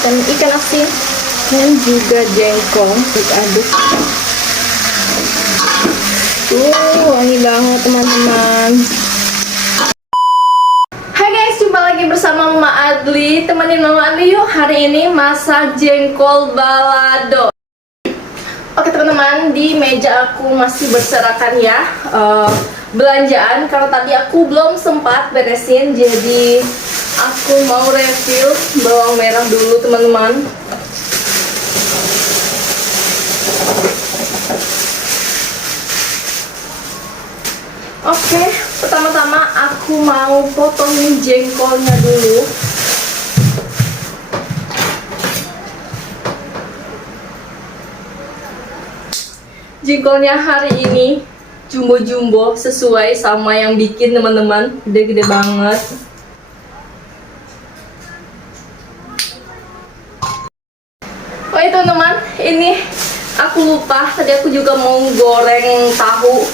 ikan asin dan juga jengkol diaduk. Wangi banget teman-teman. Hai guys, jumpa lagi bersama Mama Adli. Temenin Mama Adli yuk hari ini masak jengkol balado. Oke teman-teman, di meja aku masih berserakan ya belanjaan karena tadi aku belum sempat beresin, jadi aku mau refill bawang merah dulu teman-teman. Oke, pertama-tama aku mau potongin jengkolnya dulu. Jengkolnya hari ini jumbo-jumbo sesuai sama yang bikin teman-teman, gede-gede banget. Oh itu teman-teman, ini aku lupa, tadi aku juga mau goreng tahu,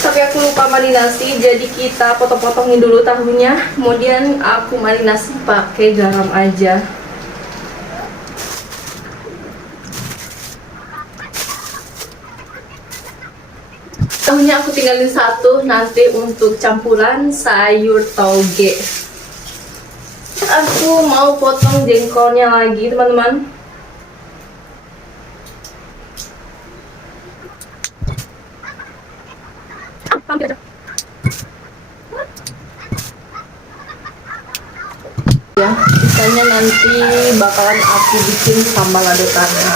tapi aku lupa marinasi, jadi kita potong-potongin dulu tahunya, kemudian aku marinasi pakai garam aja. Tahunya aku tinggalin satu nanti untuk campuran sayur toge. Aku mau potong jengkolnya lagi teman-teman. Ya, sisanya nanti bakalan aku bikin sambal ladotannya.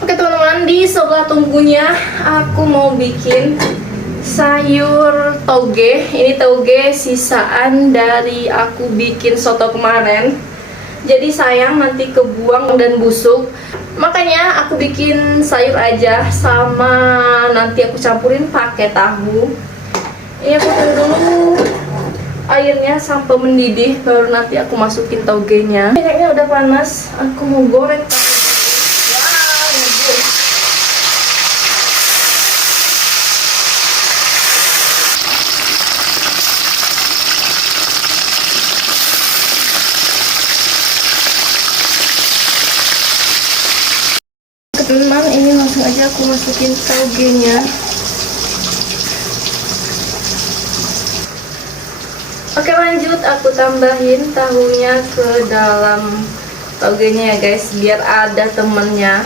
Oke teman-teman, di sebelah tungkunya aku mau bikin sayur toge. Ini toge sisaan dari aku bikin soto kemarin, jadi sayang nanti kebuang dan busuk, makanya aku bikin sayur aja, sama nanti aku campurin pakai tahu. Ini aku tunggu dulu airnya sampai mendidih, baru nanti aku masukin togenya. Minyaknya udah panas, aku mau goreng. Teman, ini langsung aja aku masukin togenya. Oke lanjut, aku tambahin tahunya ke dalam togenya ya guys, biar ada temennya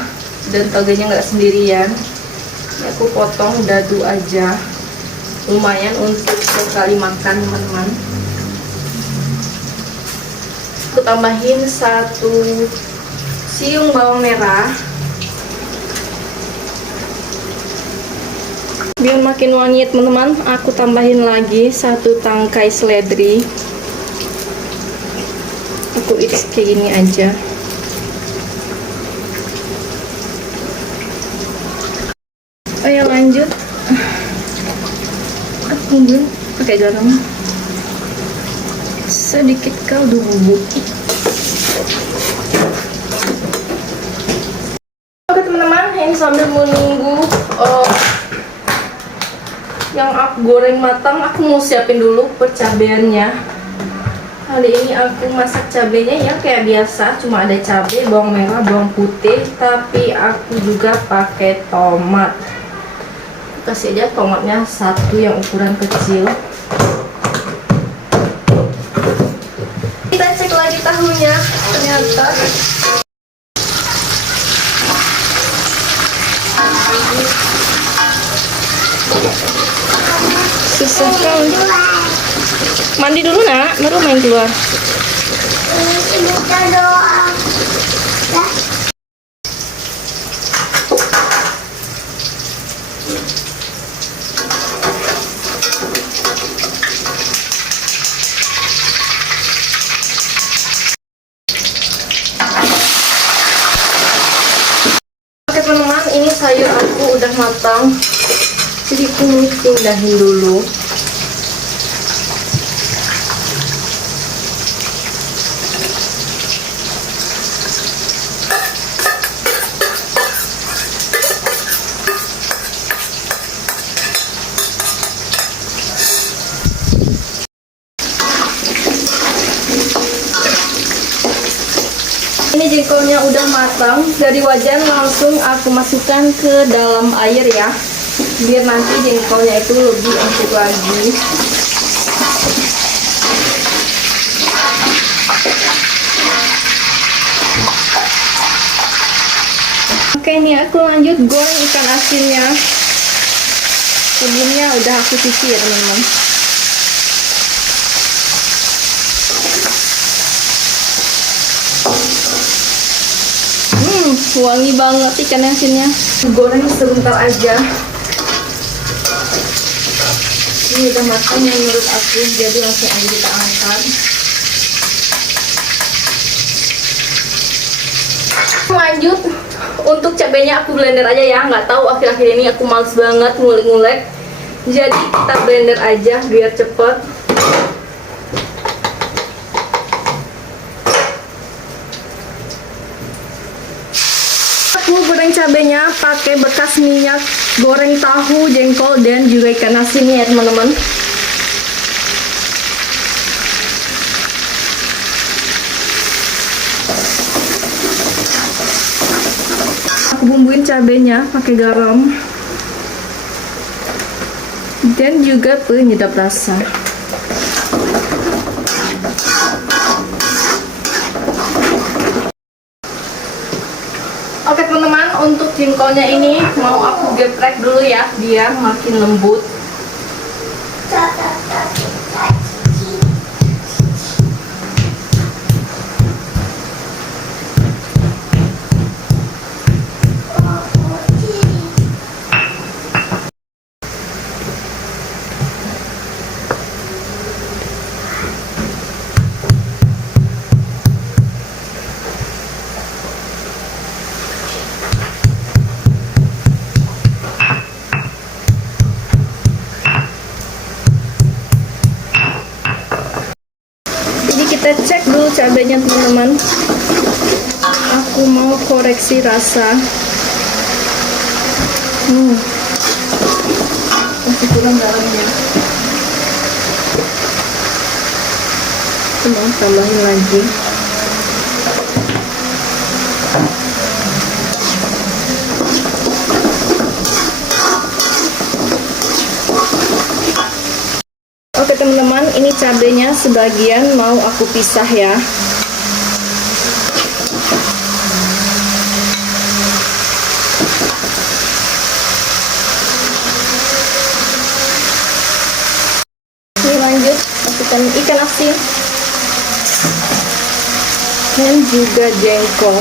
dan togenya nggak sendirian. Ini aku potong dadu aja, lumayan untuk sekali makan teman-teman. Aku tambahin satu siung bawang merah biar makin wangi teman-teman. Aku tambahin lagi satu tangkai seledri, aku iris kayak gini aja. Ayo lanjut, aku pakai garam sedikit, kaldu bubuk. Oke teman-teman, ini sambil menunggu yang aku goreng matang, aku mau siapin dulu percabeannya. Kali ini aku masak cabenya ya kayak biasa, cuma ada cabai, bawang merah, bawang putih, tapi aku juga pakai tomat. Kasih aja tomatnya satu yang ukuran kecil. Kita cek lagi tahunya, ternyata susah kan. Mandi dulu nak, baru main keluar. Kita doa. Oke teman-teman, ini sayur aku udah matang, jadi aku pindahin dulu. jengkolnya udah matang, dari wajan langsung aku masukkan ke dalam air ya, biar nanti jengkolnya itu lebih empuk lagi. Oke, ini aku lanjut goreng ikan asinnya. Sebelumnya udah aku cuci ya teman-teman. Wangi banget ikan asinnya. Goreng sebentar aja. Ini udah matang menurut aku, jadi langsung aja kita angkat. Lanjut, untuk cabenya aku blender aja ya. Nggak tahu akhir-akhir ini aku males banget ngulek-ngulek, jadi kita blender aja biar cepet. Aku goreng cabenya pakai bekas minyak goreng tahu, jengkol, dan juga ikan asinnya ya teman-teman. Aku bumbuin cabenya pakai garam dan juga penyedap rasa. Oke teman-teman, untuk jengkolnya ini mau aku geprek dulu ya biar makin lembut. Kita cek dulu cabenya teman-teman. Aku mau koreksi rasa. Masih kurang garamnya. Aku mau tambahin lagi. Oke teman-teman, ini cabenya sebagian mau aku pisah ya. Ini lanjut, masukkan ikan asin dan juga jengkol.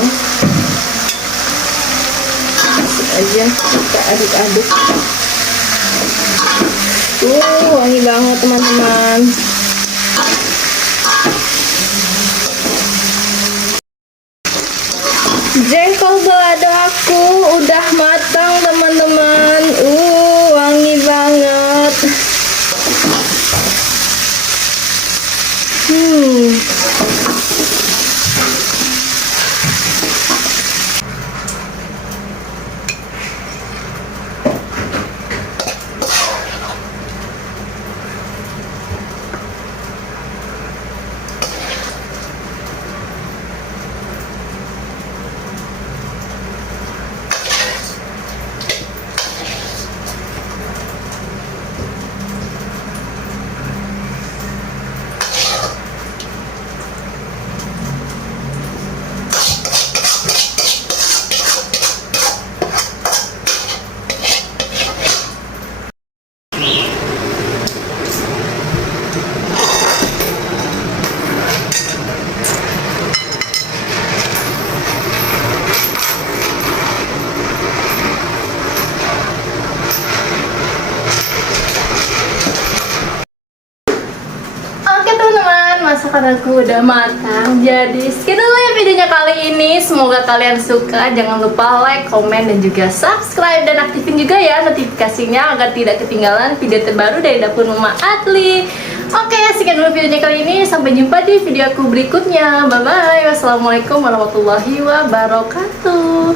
Masuk aja, kita aduk-aduk. Wangi banget teman-teman. Jengkol balado aku udah matang teman-teman. Wangi banget. Masakan aku udah matang. Jadi sekian dulu ya videonya kali ini. Semoga kalian suka. Jangan lupa like, komen, dan juga subscribe. Dan aktifin juga ya notifikasinya agar tidak ketinggalan video terbaru dari dapur Mama Adli. Oke, sekian dulu videonya kali ini. Sampai jumpa di video aku berikutnya. Bye bye. Wassalamualaikum warahmatullahi wabarakatuh.